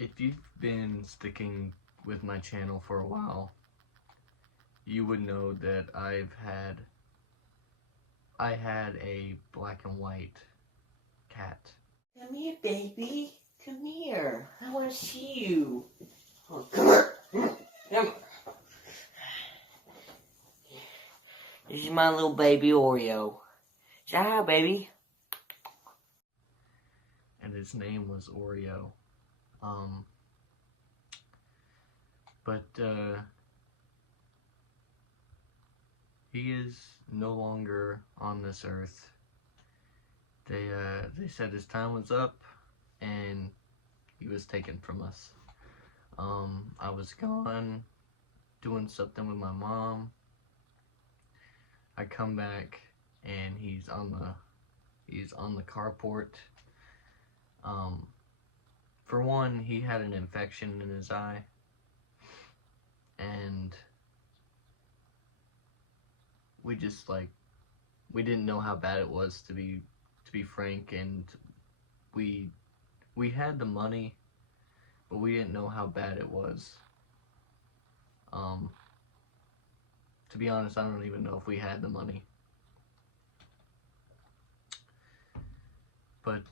If you've been sticking with my channel for a while, you would know that I had a black and white cat. Come here, baby. Come here. I want to see you. Oh, come here. Come here. This is my little baby Oreo. Say hi, baby. And his name was Oreo. He is no longer on this earth. They said his time was up, and he was taken from us. I was gone doing something with my mom. I come back, and he's on the carport. For one, he had an infection in his eye, and we didn't know how bad it was, to be frank, and we had the money, but we didn't know how bad it was. To be honest, I don't even know if we had the money. But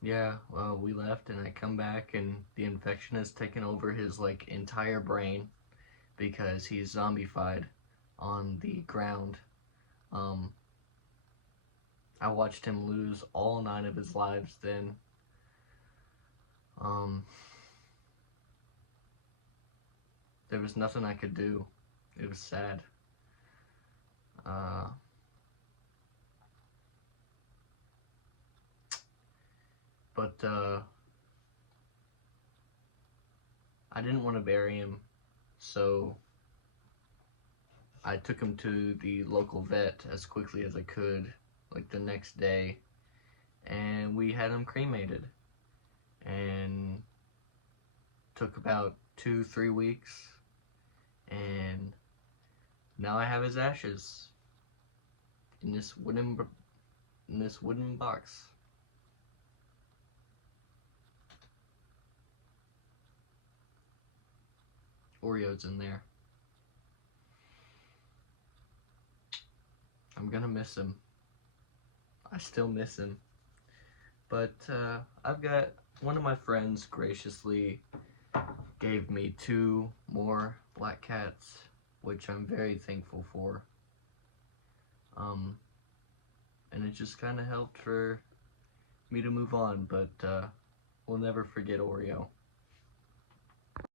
yeah, well, we left, and I come back, and the infection has taken over his entire brain, because he's zombified on the ground. I watched him lose all 9 of his lives then. There was nothing I could do. It was sad. But I didn't want to bury him, so I took him to the local vet as quickly as I could, like the next day, and we had him cremated. And took about 2-3 weeks, and now I have his ashes in this wooden box. Oreo's in there. I'm gonna miss him. I still miss him. But I've got one of my friends graciously gave me 2 more black cats, which I'm very thankful for. And it just kind of helped for me to move on, but we'll never forget Oreo.